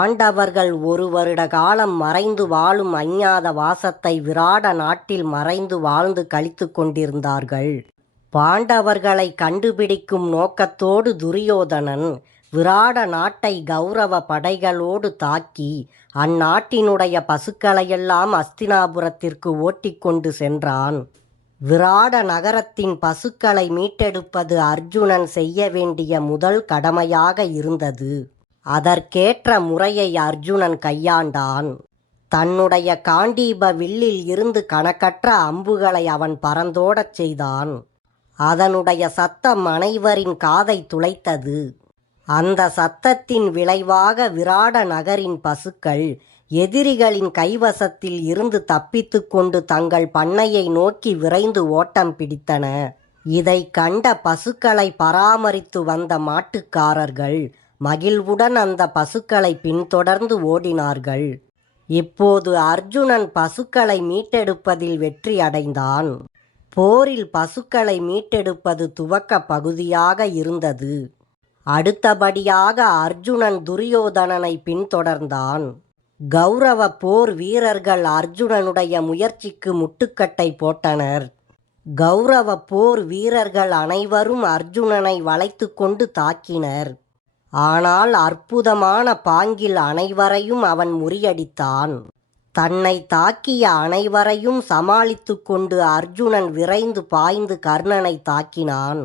பாண்டவர்கள் ஒரு வருட காலம் மறைந்து வாழும் அஞ்ஞாத வாசத்தை விராட நாட்டில் மறைந்து வாழ்ந்து கழித்து கொண்டிருந்தார்கள். பாண்டவர்களை கண்டுபிடிக்கும் நோக்கத்தோடு துரியோதனன் விராட நாட்டை கௌரவ படைகளோடு தாக்கி அந்நாட்டினுடைய பசுக்களையெல்லாம் அஸ்தினாபுரத்திற்கு ஓட்டிக்கொண்டு சென்றான். விராட நகரத்தின் பசுக்களை மீட்டெடுப்பது அர்ஜுனன் செய்ய வேண்டிய முதல் கடமையாக இருந்தது. அதற்கேற்ற முறையை அர்ஜுனன் கையாண்டான். தன்னுடைய காண்டீப வில்லில் இருந்து கணக்கற்ற அம்புகளை அவன் பறந்தோடச் செய்தான். அதனுடைய சத்தம் அனைவரின் காதை துளைத்தது. அந்த சத்தத்தின் விளைவாக விராட நகரின் பசுக்கள் எதிரிகளின் கைவசத்தில் இருந்து தப்பித்து கொண்டு தங்கள் பண்ணையை நோக்கி விரைந்து ஓட்டம் பிடித்தன. இதை கண்ட பசுக்களை பராமரித்து வந்த மாட்டுக்காரர்கள் மகிழ்வுடன் அந்த பசுக்களை பின்தொடர்ந்து ஓடினார்கள். இப்போது அர்ஜுனன் பசுக்களை மீட்டெடுப்பதில் வெற்றி அடைந்தான். போரில் பசுக்களை மீட்டெடுப்பது துவக்க பகுதியாக இருந்தது. அடுத்தபடியாக அர்ஜுனன் துரியோதனனை பின்தொடர்ந்தான். கௌரவ போர் வீரர்கள் அர்ஜுனனுடைய முயற்சிக்கு முட்டுக்கட்டை போட்டனர். கௌரவ போர் வீரர்கள் அனைவரும் அர்ஜுனனை வளைத்து கொண்டு தாக்கினர். ஆனால் அற்புதமான பாங்கில் அனைவரையும் அவன் முறியடித்தான். தன்னை தாக்கிய அனைவரையும் சமாளித்து கொண்டு அர்ஜுனன் விரைந்து பாய்ந்து கர்ணனை தாக்கினான்.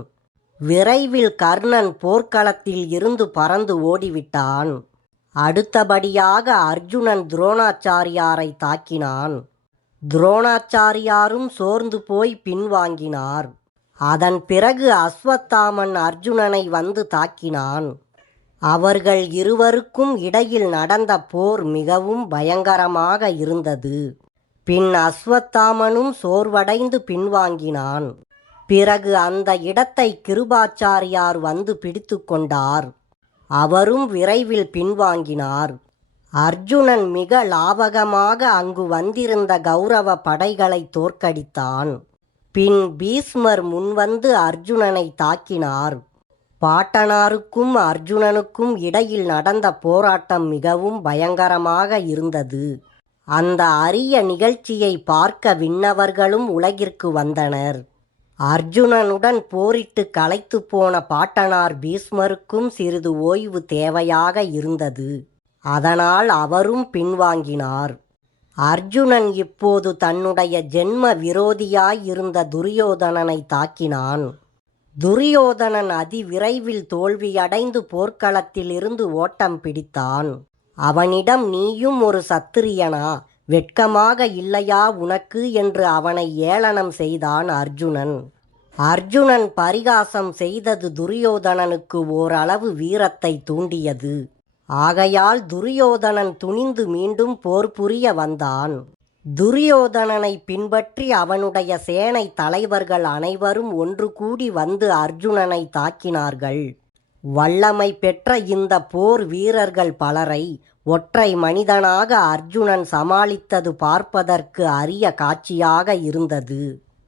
விரைவில் கர்ணன் போர்க்களத்தில் இருந்து பறந்து ஓடிவிட்டான். அடுத்தபடியாக அர்ஜுனன் துரோணாச்சாரியாரை தாக்கினான். துரோணாச்சாரியாரும் சோர்ந்து போய் பின்வாங்கினார். அதன் பிறகு அஸ்வத்தாமன் அர்ஜுனனை வந்து தாக்கினான். அவர்கள் இருவருக்கும் இடையில் நடந்த போர் மிகவும் பயங்கரமாக இருந்தது. பின் அஸ்வத்தாமனும் சோர்வடைந்து பின்வாங்கினான். பிறகு அந்த இடத்தை கிருபாச்சாரியார் வந்து பிடித்து கொண்டார். அவரும் விரைவில் பின்வாங்கினார். அர்ஜுனன் மிக லாபகமாக அங்கு வந்திருந்த கௌரவ படைகளை தோற்கடித்தான். பின் பீஷ்மர் முன்வந்து அர்ஜுனனை தாக்கினார். பாட்டனாருக்கும் அர்ஜுனனுக்கும் இடையில் நடந்த போராட்டம் மிகவும் பயங்கரமாக இருந்தது. அந்த அரிய நிகழ்ச்சியை பார்க்க விண்ணவர்களும் உலகிற்கு வந்தனர். அர்ஜுனனுடன் போரிட்டு களைத்து போன பாட்டனார் பீஷ்மருக்கும் சிறிது ஓய்வு தேவையாக இருந்தது. அதனால் அவரும் பின்வாங்கினார். அர்ஜுனன் இப்போது தன்னுடைய ஜென்ம விரோதியாயிருந்த துரியோதனனை தாக்கினான். துரியோதனன் அதிவிரைவில் தோல்வியடைந்து போர்க்களத்தில் இருந்து ஓட்டம் பிடித்தான். அவனிடம் நீயும் ஒரு சத்திரியனா, வெட்கமாக இல்லையா உனக்கு என்று அவனை ஏளனம் செய்தான் அர்ஜுனன். அர்ஜுனன் பரிகாசம் செய்தது துரியோதனனுக்கு ஓரளவு வீரத்தை தூண்டியது. ஆகையால் துரியோதனன் துணிந்து மீண்டும் போர் புரிய வந்தான். துரியோதனனை பின்பற்றி அவனுடைய சேனை தலைவர்கள் அனைவரும் ஒன்று கூடி வந்து அர்ஜுனனை தாக்கினார்கள். வல்லமை பெற்ற இந்த போர் வீரர்கள் பலரை ஒற்றை மனிதனாக அர்ஜுனன் சமாளித்தது பார்ப்பதற்கு அரிய காட்சியாக இருந்தது.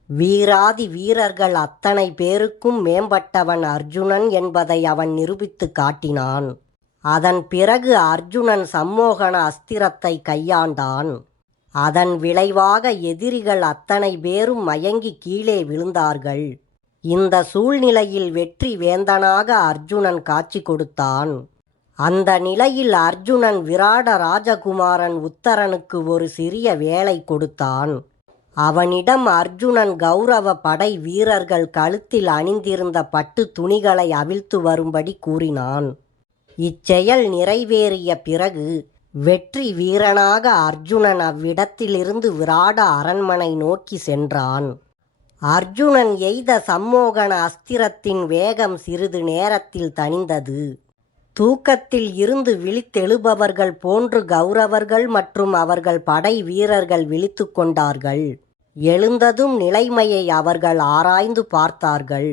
வீராதி வீரர்கள் அத்தனை பேருக்கும் மேம்பட்டவன் அர்ஜுனன் என்பதை அவன் நிரூபித்து காட்டினான். அதன் பிறகு அர்ஜுனன் சம்மோகன அஸ்திரத்தை கையாண்டான். அதன் விளைவாக எதிரிகள் அத்தனை பேரும் மயங்கி கீழே விழுந்தார்கள். இந்த சூழ்நிலையில் வெற்றி வேந்தனாக அர்ஜுனன் காட்சி கொடுத்தான். அந்த நிலையில் அர்ஜுனன் விராட ராஜகுமாரன் உத்தரனுக்கு ஒரு சிறிய வேலை கொடுத்தான். அவனிடம் அர்ஜுனன் கௌரவ படை வீரர்கள் கழுத்தில் அணிந்திருந்த பட்டு துணிகளை அவிழ்த்து வரும்படி கூறினான். இச்செயல் நிறைவேறிய பிறகு வெற்றி வீரனாக அர்ஜுனன் அவ்விடத்திலிருந்து விராட அரண்மனை நோக்கி சென்றான். அர்ஜுனன் எய்த சம்மோகன அஸ்திரத்தின் வேகம் சிறிது நேரத்தில் தணிந்தது. தூக்கத்தில் இருந்து விழித்தெழுபவர்கள் போன்று கௌரவர்கள் மற்றும் அவர்கள் படை வீரர்கள் விழித்து கொண்டார்கள். எழுந்ததும் நிலைமையை அவர்கள் ஆராய்ந்து பார்த்தார்கள்.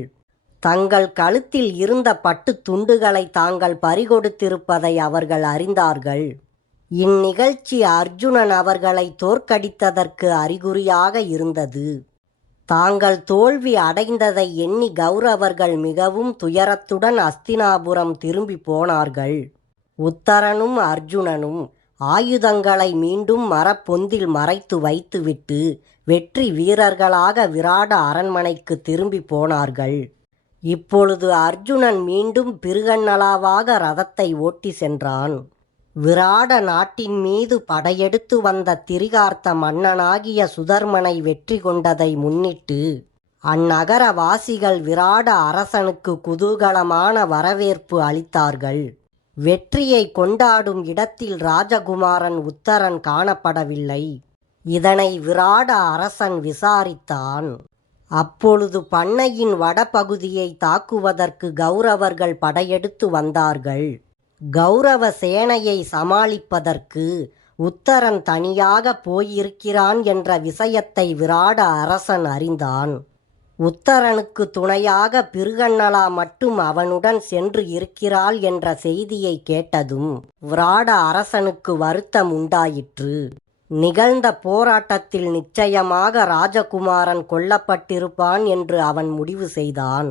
தங்கள் கழுத்தில் இருந்த பட்டு துண்டுகளை தாங்கள் பறிகொடுத்திருப்பதை அவர்கள் அறிந்தார்கள். இந்நிகழ்ச்சி அர்ஜுனன் அவர்களை தோற்கடித்ததற்கு அறிகுறியாக இருந்தது. தாங்கள் தோல்வி அடைந்ததை எண்ணி கௌரவர்கள் மிகவும் துயரத்துடன் அஸ்தினாபுரம் திரும்பி போனார்கள். உத்தரனும் அர்ஜுனனும் ஆயுதங்களை மீண்டும் மரப்பொந்தில் மறைத்து வைத்துவிட்டு வெற்றி வீரர்களாக விராட அரண்மனைக்கு திரும்பி போனார்கள். இப்பொழுது அர்ஜுனன் மீண்டும் பிருகன்னலாவாக ரதத்தை ஓட்டி சென்றான். விராட நாட்டின் மீது படையெடுத்து வந்த திரிகார்த்த மன்னனாகிய சுதர்மனை வெற்றி கொண்டதை முன்னிட்டு அந்நகர வாசிகள் விராட அரசனுக்கு குதூகலமான வரவேற்பு அளித்தார்கள். வெற்றியை கொண்டாடும் இடத்தில் ராஜகுமாரன் உத்தரன் காணப்படவில்லை. இதனை விராட அரசன் விசாரித்தான். அப்பொழுது பண்ணையின் வடபகுதியை தாக்குவதற்கு கௌரவர்கள் படையெடுத்து வந்தார்கள். கௌரவ சேனையை சமாளிப்பதற்கு உத்தரன் தனியாக போயிருக்கிறான் என்ற விஷயத்தை விராட அரசன் அறிந்தான். உத்தரனுக்கு துணையாக பிருகன்னலா மட்டும் அவனுடன் சென்று இருக்கிறாள் என்ற செய்தியை கேட்டதும் விராட அரசனுக்கு வருத்தம் உண்டாயிற்று. நிகழ்ந்த போராட்டத்தில் நிச்சயமாக ராஜகுமாரன் கொல்லப்பட்டிருப்பான் என்று அவன் முடிவு செய்தான்.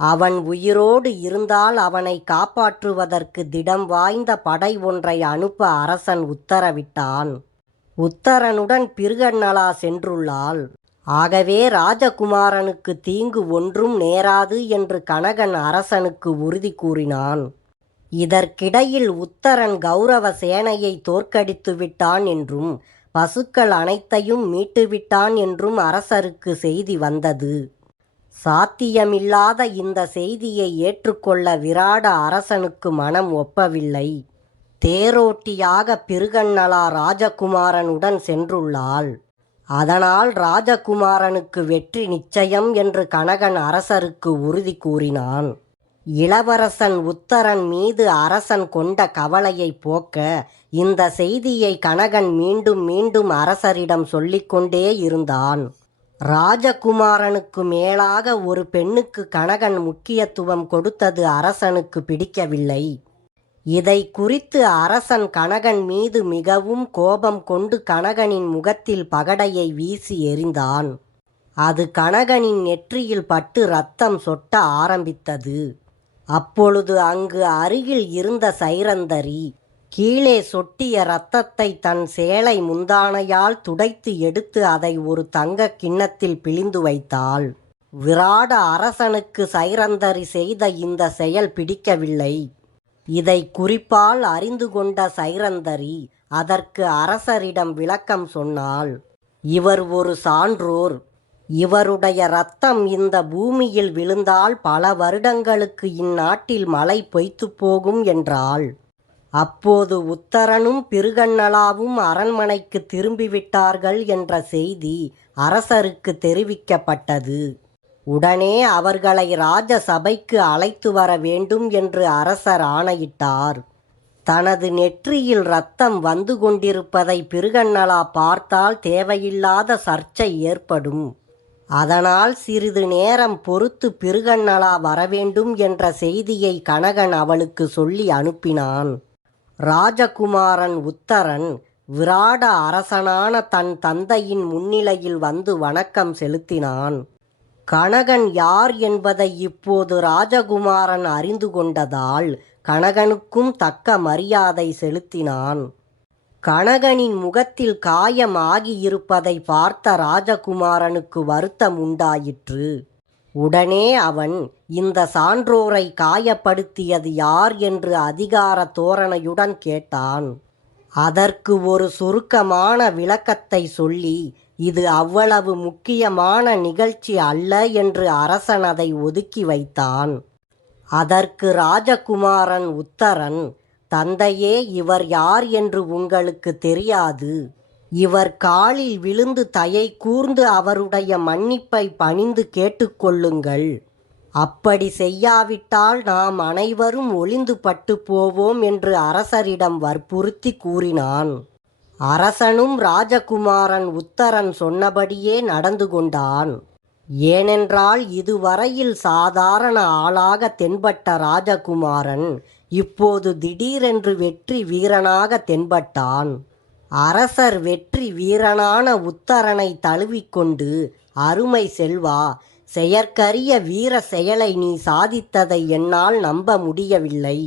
அவன் உயிரோடு இருந்தால் அவனை காப்பாற்றுவதற்கு திடம் வாய்ந்த படை ஒன்றை அனுப்ப அரசன் உத்தரவிட்டான். உத்தரனுடன் பிருகன்னலா சென்றுள்ளாள். ஆகவே ராஜகுமாரனுக்கு தீங்கு ஒன்றும் நேராது என்று கனகன் அரசனுக்கு உறுதி கூறினான். இதற்கிடையில் உத்தரன் கௌரவ சேனையை தோற்கடித்து விட்டான் என்றும் பசுக்கள் அனைத்தையும் மீட்டுவிட்டான் என்றும் அரசருக்கு செய்தி வந்தது. சாத்தியமில்லாத இந்த செய்தியை ஏற்றுக்கொள்ள விராட அரசனுக்கு மனம் ஒப்பவில்லை. தேரோட்டியாக பிருகன்னலா ராஜகுமாரனுடன் சென்றுள்ளாள். அதனால் ராஜகுமாரனுக்கு வெற்றி நிச்சயம் என்று கனகன் அரசருக்கு உறுதி கூறினான். இளவரசன் உத்தரன் மீது அரசன் கொண்ட கவலையை போக்க இந்த செய்தியை கனகன் மீண்டும் மீண்டும் அரசரிடம் சொல்லிக்கொண்டே இருந்தான். ராஜகுமாரனுக்கு மேலாக ஒரு பெண்ணுக்கு கனகன் முக்கியத்துவம் கொடுத்தது அரசனுக்கு பிடிக்கவில்லை. இதை குறித்து அரசன் கனகன் மீது மிகவும் கோபம் கொண்டு கனகனின் முகத்தில் பகடையை வீசி எறிந்தான். அது கனகனின் நெற்றியில் பட்டு இரத்தம் சொட்ட ஆரம்பித்தது. அப்பொழுது அங்கு அருகில் இருந்த சைரந்தரி கீழே சொட்டிய இரத்தத்தை தன் சேலை முந்தானையால் துடைத்து எடுத்து அதை ஒரு தங்க கிண்ணத்தில் பிழிந்து வைத்தாள். விராட அரசனுக்கு சைரந்தரி செய்த இந்த செயல் பிடிக்கவில்லை. இதை குறிப்பால் அறிந்து கொண்ட சைரந்தரி அதற்கு அரசரிடம் விளக்கம் சொன்னாள். இவர் ஒரு சான்றோர். இவருடைய இரத்தம் இந்த பூமியில் விழுந்தால் பல வருடங்களுக்கு இந்நாட்டில் மழை பொய்த்து போகும் என்றாள். அப்போது உத்தரனும் பிருகன்னலாவும் அரண்மனைக்கு திரும்பிவிட்டார்கள் என்ற செய்தி அரசருக்கு தெரிவிக்கப்பட்டது. உடனே அவர்களை ராஜசபைக்கு அழைத்து வர வேண்டும் என்று அரசர் ஆணையிட்டார். தனது நெற்றியில் இரத்தம் வந்து கொண்டிருப்பதை பிருகன்னலா பார்த்தால் தேவையில்லாத சர்ச்சை ஏற்படும். அதனால் சிறிது நேரம் பொறுத்து பிருகன்னலா வரவேண்டும் என்ற செய்தியை கனகன் அவளுக்கு சொல்லி அனுப்பினான். ராஜகுமாரன் உத்தரன் விராட அரசனான தன் தந்தையின் முன்னிலையில் வந்து வணக்கம் செலுத்தினான். கனகன் யார் என்பதை இப்போது ராஜகுமாரன் அறிந்து கொண்டதால் கனகனுக்கும் தக்க மரியாதை செலுத்தினான். கனகனின் முகத்தில் காயம் ஆகியிருப்பதை பார்த்த ராஜகுமாரனுக்கு வருத்தம் உண்டாயிற்று. உடனே அவன் இந்த சான்றோரை காயப்படுத்தியது யார் என்று அதிகார தோரணையுடன் கேட்டான். அதற்கு ஒரு சுருக்கமான விளக்கத்தை சொல்லி இது அவ்வளவு முக்கியமான நிகழ்ச்சி அல்ல என்று அரசன் அதை ஒதுக்கி வைத்தான். அதற்கு ராஜகுமாரன் உத்தரன், தந்தையே, இவர் யார் என்று உங்களுக்கு தெரியாது. இவர் காலில் விழுந்து தயை கூர்ந்து அவருடைய மன்னிப்பை பணிந்து கேட்டுக்கொள்ளுங்கள். அப்படி செய்யாவிட்டால் நாம் அனைவரும் ஒளிந்து பட்டு போவோம் என்று அரசரிடம் வற்புறுத்தி கூறினான். அரசனும் ராஜகுமாரன் உத்தரன் சொன்னபடியே நடந்து கொண்டான். ஏனென்றால் இதுவரையில் சாதாரண ஆளாக தென்பட்ட ராஜகுமாரன் இப்போது திடீரென்று வெற்றி வீரனாக தென்பட்டான். அரசர் வெற்றி வீரனான உத்தரனை தழுவிக்கொண்டு, அருமை செல்வா, செயற்கரிய வீர செயலை நீ சாதித்ததை என்னால் நம்ப முடியவில்லை.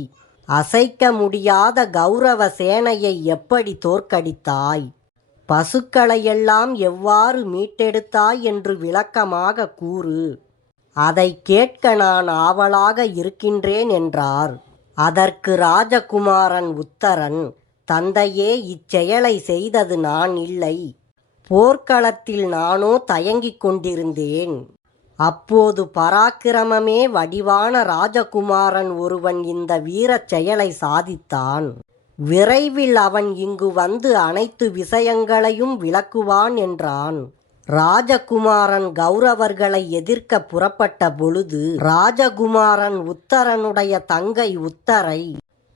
அசைக்க முடியாத கௌரவ சேனையை எப்படி தோற்கடித்தாய்? பசுக்களையெல்லாம் எவ்வாறு மீட்டெடுத்தாய் என்று விளக்கமாக கூறு. அதை கேட்க நான் ஆவலாக இருக்கின்றேன் என்றார். அதற்கு ராஜகுமாரன் உத்தரன், தந்தையே, இச்செயலை செய்தது நான் இல்லை. போர்க்களத்தில் நானோ தயங்கிக் கொண்டிருந்தேன். அப்போது பராக்கிரமமே வடிவான ராஜகுமாரன் ஒருவன் இந்த வீரச் செயலை சாதித்தான். விரைவில் அவன் இங்கு வந்து அனைத்து விஷயங்களையும் விளக்குவான் என்றான். ராஜகுமாரன் கௌரவர்களை எதிர்க்க புறப்பட்ட பொழுது ராஜகுமாரன் உத்தரனுடைய தங்கை உத்தரை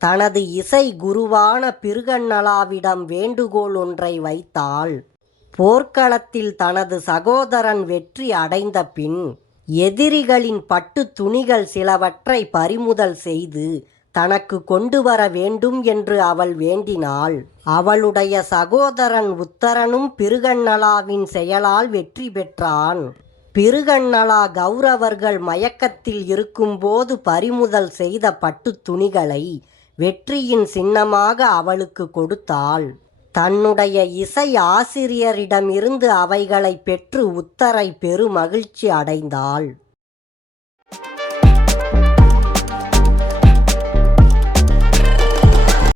தனது இசை குருவான பிருகன்னலாவிடம் வேண்டுகோள் ஒன்றை வைத்தாள். போர்க்களத்தில் தனது சகோதரன் வெற்றி அடைந்த பின் எதிரிகளின் பட்டு துணிகள் சிலவற்றை பறிமுதல் செய்து தனக்கு கொண்டு வர வேண்டும் என்று அவள் வேண்டினாள். அவளுடைய சகோதரன் உத்தரனும் பிருகன்னலாவின் செயலால் வெற்றி பெற்றான். பிருகன்னலா கௌரவர்கள் மயக்கத்தில் இருக்கும்போது பறிமுதல் செய்த பட்டு துணிகளை வெற்றியின் சின்னமாக அவளுக்கு கொடுத்தாள். தன்னுடைய இசை ஆசிரியரிடமிருந்து அவைகளை பெற்று உத்தரை பெருமகிழ்ச்சி அடைந்தாள்.